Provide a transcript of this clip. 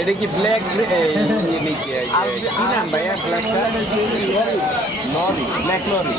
এটা কি ব্ল্যাক কি নাম ভাইয়া ব্ল্যাকটা? Lorry, black lorry.